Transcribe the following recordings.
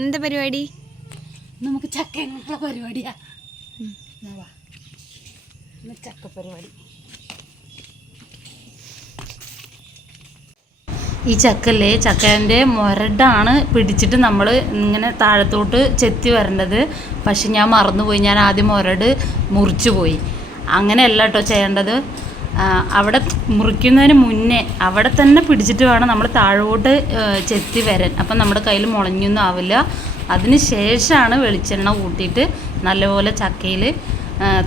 എന്താ പരിപാടി? നമുക്ക് പരിപാടിയാ. എന്നാ വാ. ഇന്ന് ചക്ക പരിപാടി. ഈ ചക്കല്ലേ ചക്കേന്റെ മുരടാണ് പിടിച്ചിട്ട് നമ്മൾ ഇങ്ങനെ താഴത്തോട്ട് ചെത്തി വരേണ്ടത്. പക്ഷെ ഞാൻ മറന്നുപോയി. ഞാൻ ആദ്യം മുരട് മുറിച്ചു പോയി അങ്ങനെയല്ല കേട്ടോ ചെയ്യേണ്ടത്. അവിടെ മുറിക്കുന്നതിന് മുന്നേ അവിടെ തന്നെ പിടിച്ചിട്ട് വേണം നമ്മൾ താഴോട്ട് ചെത്തി വരാൻ. അപ്പം നമ്മുടെ കയ്യിൽ മുളഞ്ഞൊന്നും ആവില്ല. അതിന് ശേഷമാണ് വെളിച്ചെണ്ണ കൂട്ടിയിട്ട് നല്ലപോലെ ചക്കയിൽ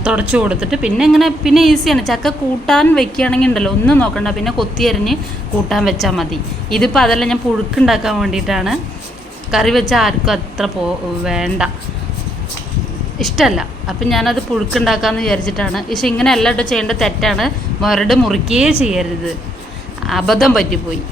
തുടച്ചു കൊടുത്തിട്ട് പിന്നെ ഇങ്ങനെ പിന്നെ ഈസിയാണ്. ചക്ക കൂട്ടാൻ വെക്കുകയാണെങ്കിൽ ഉണ്ടല്ലോ ഒന്നും നോക്കണ്ട. പിന്നെ കൊത്തി അരിഞ്ഞ് കൂട്ടാൻ വെച്ചാൽ മതി. ഇതിപ്പോൾ അതല്ല ഞാൻ പുഴുക്കുണ്ടാക്കാൻ വേണ്ടിയിട്ടാണ്. കറി വെച്ചാൽ ആർക്കും അത്ര പോ വേണ്ട. ഇഷ്ടമല്ല അപ്പം ഞാനത് പുഴുക്കുണ്ടാക്കാമെന്ന് വിചാരിച്ചിട്ടാണ്. പക്ഷെ ഇങ്ങനെ കേട്ടോ ചെയ്യേണ്ട തെറ്റാണ്. മുരട് മുറിക്കുകയേ ചെയ്യരുത്. അബദ്ധം പറ്റിപ്പോയി.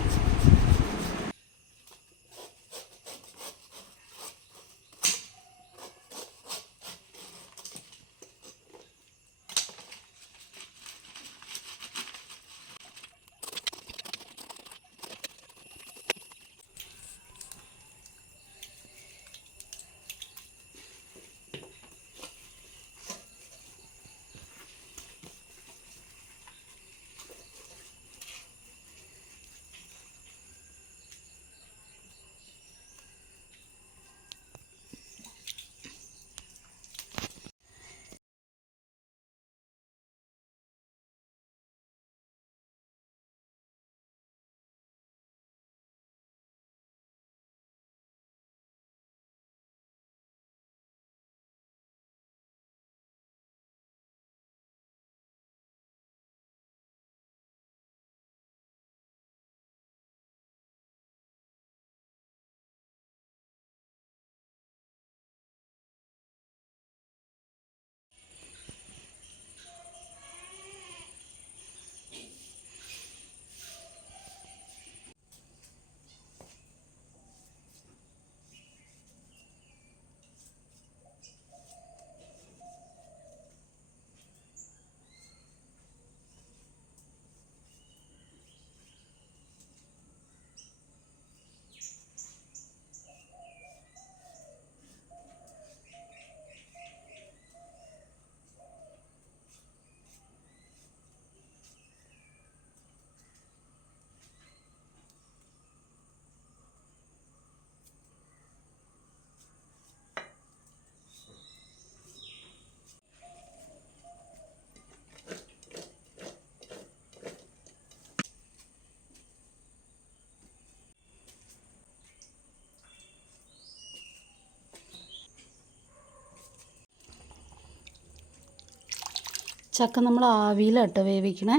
ചക്ക നമ്മൾ ആവിയിലാട്ടോ വേവിക്കണേ.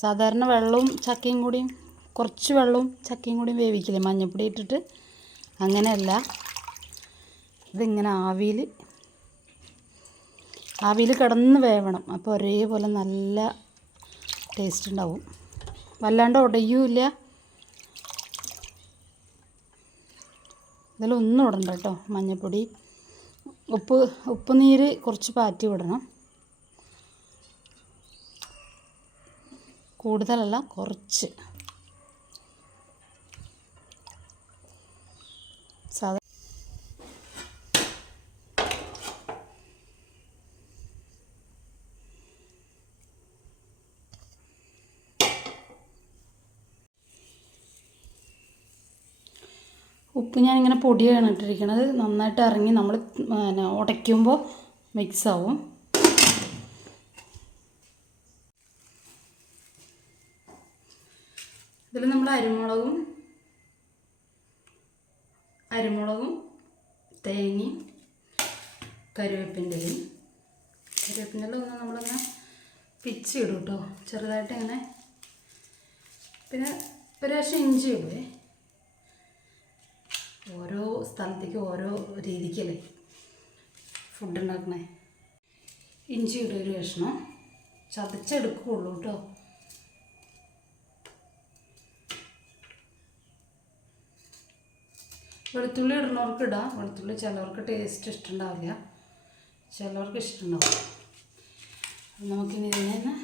സാധാരണ വെള്ളവും ചക്കയും കൂടിയും കുറച്ച് വെള്ളവും ചക്കയും കൂടിയും വേവിക്കില്ലേ? മഞ്ഞപ്പൊടി ഇട്ടിട്ട്. അങ്ങനെയല്ല. ഇതിങ്ങനെ ആവിയിൽ ആവിയിൽ കിടന്ന് വേവണം. അപ്പോൾ ഒരേപോലെ നല്ല ടേസ്റ്റ് ഉണ്ടാവും. വല്ലാണ്ട് ഉടയൂല്ല. ഇതിലൊന്നും ഇടണ്ട കേട്ടോ. മഞ്ഞൾപ്പൊടി ഉപ്പ് ഉപ്പ് നീര് കുറച്ച് പാറ്റി വിടണം. കൂടുതലല്ല കുറച്ച്. ഉപ്പ് ഞാനിങ്ങനെ പൊടിയാണ് ഇട്ടിരിക്കുന്നത് നന്നായിട്ട് ഇറങ്ങി നമ്മൾ പിന്നെ ഉടയ്ക്കുമ്പോൾ മിക്സ് ഇതിൽ നമ്മൾ അരിമുളകും അരിമുളകും തേങ്ങയും കരുവേപ്പിന്റെയും കരുവേപ്പിന്റെ ഒന്ന് നമ്മളൊന്ന് പിച്ചിടും കേട്ടോ ചെറുതായിട്ട് ഇങ്ങനെ പിന്നെ ഒരു പ്രാവശ്യം ഇഞ്ചി ഇടുവേ. ഓരോ സ്ഥലത്തേക്ക് ഓരോ രീതിക്കല്ലേ ഫുഡ് ഉണ്ടാക്കണേ ഇഞ്ചി ഇടും ഒരു കഷ്ണം. ചതച്ചെടുക്കുകയുള്ളൂ കേട്ടോ വെളുത്തുള്ളി ഇടുന്നവർക്ക് ഇടാം വെളുത്തുള്ളി ചിലവർക്ക് ടേസ്റ്റ് ഇഷ്ടമുണ്ടാവില്ല ചിലവർക്ക് ഇഷ്ടമുണ്ടാവും നമുക്കിനി ഇതിനെ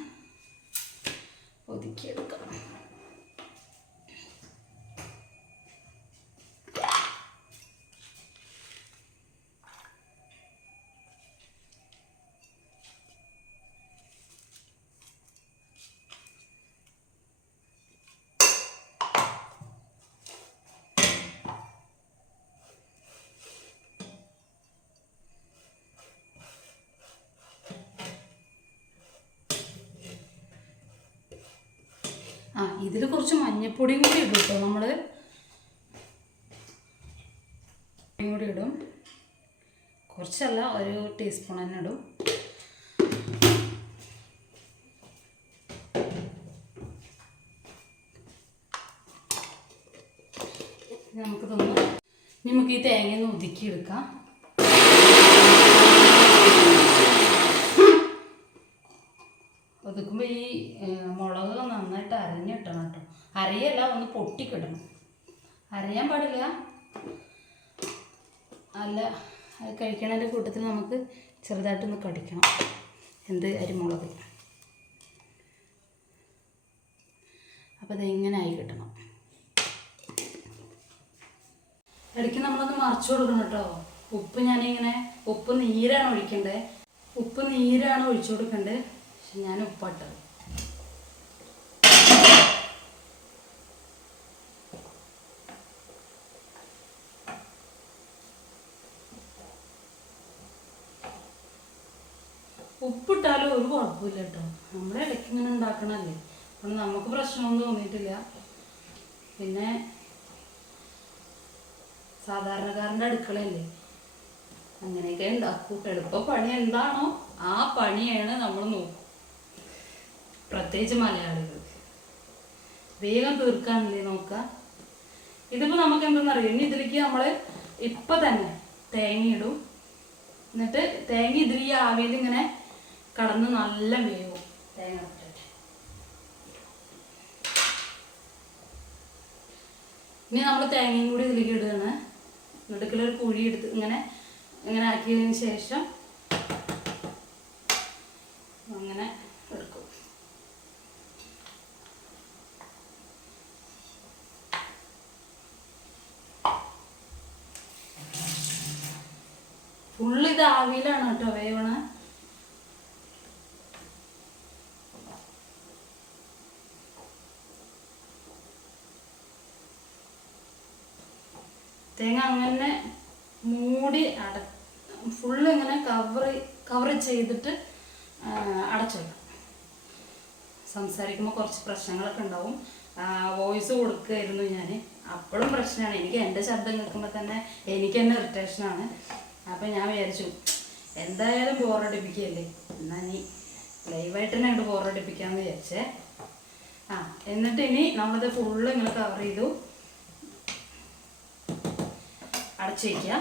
ഒതുക്കിയെടുക്കാം. ഇതിൽ കുറച്ച് മഞ്ഞപ്പൊടിയും കൂടി ഇടും കേട്ടോ നമ്മൾ കൂടി ഇടും. കുറച്ചല്ല ഒരു ടീസ്പൂൺ തന്നെ ഇടും. നമുക്കിതൊന്ന് നമുക്ക് ഈ തേങ്ങ ഒന്ന് ഒതുക്കിയെടുക്കാം ഒതുക്കുമ്പോൾ ഈ ഏഹ്, മുളക് നന്നായിട്ട് അരഞ്ഞിട്ടണം കേട്ടോ അരയല്ല ഒന്ന് പൊട്ടിക്കിടണം. അരയാൻ പാടില്ല. അല്ല അത് കഴിക്കണതിന്റെ കൂട്ടത്തിൽ നമുക്ക് ചെറുതായിട്ടൊന്ന് കടിക്കണം. എന്ത് അരിമുളക്. അപ്പോൾ അതെങ്ങനെ ഇങ്ങനെ ആയി കിട്ടണം. ഇടയ്ക്ക് നമ്മളൊന്ന് മറിച്ചു കൊടുക്കണം കേട്ടോ. ഉപ്പ് ഞാനിങ്ങനെ ഉപ്പ് നീരാണ് ഒഴിക്കേണ്ടത് ഉപ്പ് നീരാണ് ഒഴിച്ചു കൊടുക്കേണ്ടത് പക്ഷെ ഞാൻ ഉപ്പാട്ടത്. ഉപ്പിട്ടാലും ഒരു കുഴപ്പമില്ല കേട്ടോ നമ്മളെ ഇടയ്ക്ക് ഇങ്ങനെ ഉണ്ടാക്കണല്ലേ. അപ്പം നമുക്ക് പ്രശ്നമൊന്നും തോന്നിയിട്ടില്ല. പിന്നെ സാധാരണക്കാരന്റെ അടുക്കളയല്ലേ. അങ്ങനെയൊക്കെ ഉണ്ടാക്കും. എളുപ്പ പണി എന്താണോ ആ പണിയാണ് നമ്മൾ നോക്കും. പ്രത്യേകിച്ച് മലയാളികൾ വേഗം തീർക്കാനല്ലേ നോക്കുക. ഇതിപ്പോൾ നമുക്ക് എന്തെന്നറിയാം? ഇനി ഇതിലേക്ക് നമ്മൾ ഇപ്പം തന്നെ തേങ്ങ ഇടും. എന്നിട്ട് തേങ്ങ ഇതിൽ ഈ ആവിയിൽ ഇങ്ങനെ കടന്ന് നല്ല വേവും. തേങ്ങ ഇട്ടിട്ട്. ഇനി നമ്മൾ തേങ്ങയും കൂടി ഇതിലേക്ക് ഇടുകയാണ്. നടുക്കിലൊരു കുഴി എടുത്ത് ഇങ്ങനെ ഇങ്ങനെ ആക്കിയതിന് ശേഷം അങ്ങനെ എടുക്കും. ഫുള്ള് ഇത് ആവിയിലാണ് കേട്ടോ വേവണ. തേങ്ങ അങ്ങനെ മൂടി അട ഫുള്ള് ഇങ്ങനെ കവർ കവർ ചെയ്തിട്ട് അടച്ചു സംസാരിക്കുമ്പോൾ കുറച്ച് പ്രശ്നങ്ങളൊക്കെ ഉണ്ടാവും. വോയിസ് കൊടുക്കുമായിരുന്നു ഞാൻ അപ്പോഴും പ്രശ്നമാണ് എനിക്ക് എന്റെ ശബ്ദം കേൾക്കുമ്പോൾ തന്നെ എനിക്ക് തന്നെ ഇറിറ്റേഷനാണ് അപ്പം ഞാൻ വിചാരിച്ചു എന്തായാലും ബോറടിപ്പിക്കുകയല്ലേ എന്നാൽ നീ ലൈവായിട്ട് തന്നെ അങ്ങോട്ട് ബോറടിപ്പിക്കാമെന്ന് വിചാരിച്ചേ. ആ എന്നിട്ട് ഇനി നമ്മളത് ഫുള്ള് ഇങ്ങനെ കവർ ചെയ്തു. അടച്ചു വയ്ക്കുക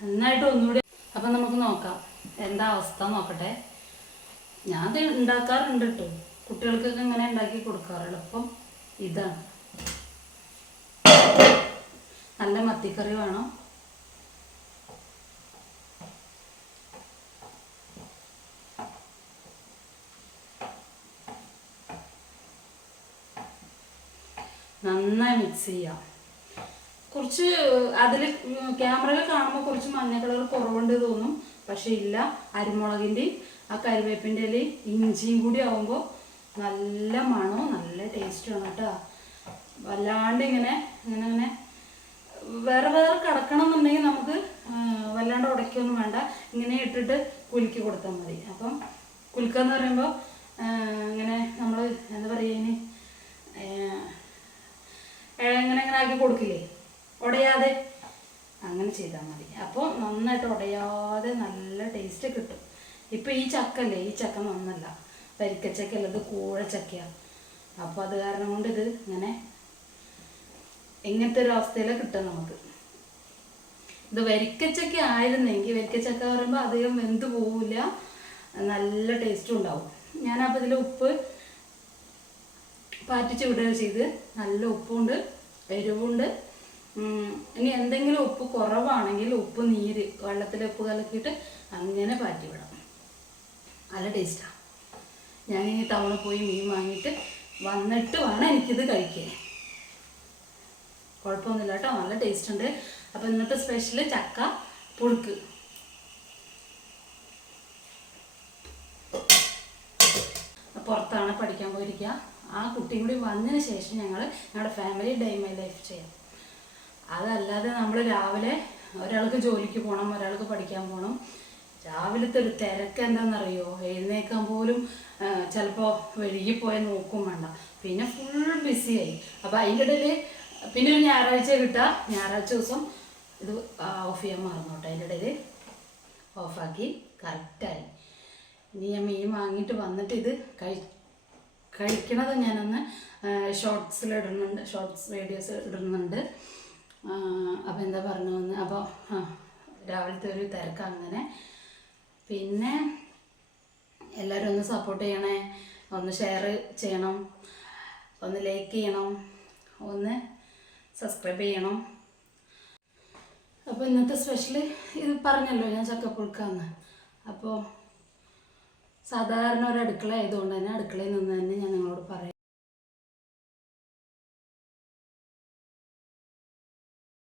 നന്നായിട്ട് ഒന്നുകൂടി അപ്പം നമുക്ക് നോക്കാം. എന്താ അവസ്ഥ നോക്കട്ടെ. ഞാൻ ഇത് ഉണ്ടാക്കാറുണ്ട് കേട്ടോ കുട്ടികൾക്കൊക്കെ ഇങ്ങനെ ഉണ്ടാക്കി കൊടുക്കാറുള്ളൂ. അപ്പം ഇതാണ്. നല്ല മത്തിക്കറി വേണം. നന്നായി മിക്സ് ചെയ്യാം. കുറച്ച് അതിൽ ക്യാമറയിൽ കാണുമ്പോൾ കുറച്ച് മഞ്ഞ കളർ കുറവുണ്ട് തോന്നും. പക്ഷെ ഇല്ല അരിമുളകിന്റെ ആ കരിവേപ്പിന്റെ ഇല ഇഞ്ചിയും കൂടി ആവുമ്പോൾ നല്ല മണവും നല്ല ടേസ്റ്റുമാണ് കേട്ടോ വല്ലാണ്ട് ഇങ്ങനെ ഇങ്ങനെ ഇങ്ങനെ വേറെ വേറെ കിടക്കണം എന്നുണ്ടെങ്കിൽ നമുക്ക് വല്ലാണ്ട് ഉടയ്ക്കൊന്നും വേണ്ട. ഇങ്ങനെ ഇട്ടിട്ട് കുലുക്കി കൊടുത്താൽ മതി. അപ്പം കുലുക്കുക എന്ന് പറയുമ്പോൾ ഇങ്ങനെ നമ്മൾ എന്താ പറയുക ഇനി ഇങ്ങനെ ഇങ്ങനെ ആക്കി കൊടുക്കില്ലേ? ഉടയാതെ? അങ്ങനെ ചെയ്താൽ മതി. അപ്പോൾ നന്നായിട്ട് ഉടയാതെ നല്ല ടേസ്റ്റ് കിട്ടും. ഇപ്പം ഈ ചക്കല്ലേ ഈ ചക്ക നന്നല്ല. വരിക്കച്ചക്കല്ല ഇത് കൂഴച്ചക്കയാണ് അപ്പോൾ അത് കാരണം കൊണ്ട് ഇത് ഇങ്ങനെ ഇങ്ങനത്തെ ഒരു അവസ്ഥയിൽ കിട്ടും നമുക്ക്. ഇത് വരിക്കച്ചക്ക ആയിരുന്നെങ്കിൽ വരിക്കച്ചക്ക പറയുമ്പോൾ അധികം വെന്ത് പോവില്ല. നല്ല ടേസ്റ്റും ഉണ്ടാവും. ഞാനപ്പോൾ ഇതിൽ ഉപ്പ് പാറ്റിച്ച് വിടുക ചെയ്ത്. നല്ല ഉപ്പുണ്ട് എരിവുണ്ട്. ഇനി എന്തെങ്കിലും ഉപ്പ് കുറവാണെങ്കിൽ ഉപ്പ് നീര് വെള്ളത്തിൽ ഉപ്പ് കലക്കിയിട്ട് അങ്ങനെ പാറ്റി വിടാം നല്ല ടേസ്റ്റാണ് ഞാൻ ഇനി ടൗണിൽ പോയി മീൻ വാങ്ങിയിട്ട് വന്നിട്ട് വേണം എനിക്കിത് കഴിക്കാൻ. കുഴപ്പമൊന്നുമില്ല കേട്ടോ. നല്ല ടേസ്റ്റ് ഉണ്ട്. അപ്പോൾ ഇന്നത്തെ സ്പെഷ്യൽ ചക്ക പുഴുക്ക്. പുറത്താണ് പഠിക്കാൻ പോയിരിക്കുക. ആ കുട്ടിയും കൂടി വന്നതിന് ശേഷം ഞങ്ങൾ ഞങ്ങളുടെ ഫാമിലി ഡേ മൈ ലൈഫ് ചെയ്യാം. അതല്ലാതെ നമ്മൾ രാവിലെ ഒരാൾക്ക് ജോലിക്ക് പോകണം ഒരാൾക്ക് പഠിക്കാൻ പോകണം രാവിലത്തെ ഒരു തിരക്ക് എന്താണെന്നറിയോ? എഴുന്നേക്കാൻ പോലും ചിലപ്പോൾ വഴുകിപ്പോയ നോക്കും വേണ്ട. പിന്നെ ഫുൾ ബിസിയായി അപ്പം അതിന്റെ ഇടയിൽ പിന്നെ ഒരു ഞായറാഴ്ച കിട്ടുക ഞായറാഴ്ച ദിവസം ഇത് ഓഫ് ചെയ്യാൻ മറന്നോട്ടെ. അതിന്റെ ഇടയിൽ ഓഫാക്കി കറക്റ്റായി ഇനി ഞാൻ മീൻ വാങ്ങിയിട്ട് വന്നിട്ട് ഇത് കഴി കഴിക്കണത് ഞാനൊന്ന് ഷോർട്സിൽ ഇടുന്നുണ്ട്. ഷോർട്സ് വീഡിയോസ് ഇടുന്നുണ്ട്. അപ്പോൾ എന്താ പറഞ്ഞു വന്ന് അപ്പോൾ രാവിലത്തെ ഒരു തിരക്ക് അങ്ങനെ. പിന്നെ എല്ലാവരും ഒന്ന് സപ്പോർട്ട് ചെയ്യണേ. ഒന്ന് ഷെയർ ചെയ്യണം. ഒന്ന് ലൈക്ക് ചെയ്യണം. ഒന്ന് സബ്സ്ക്രൈബ് ചെയ്യണം. അപ്പോൾ ഇന്നത്തെ സ്പെഷ്യൽ ഇത് പറഞ്ഞല്ലോ ഞാൻ ചക്കപ്പുഴുക്കാന്ന്. അപ്പോൾ സാധാരണ ഒരു അടുക്കള ആയതുകൊണ്ട് തന്നെ അടുക്കളയിൽ നിന്ന് തന്നെ ഞാൻ നിങ്ങളോട് പറയാം.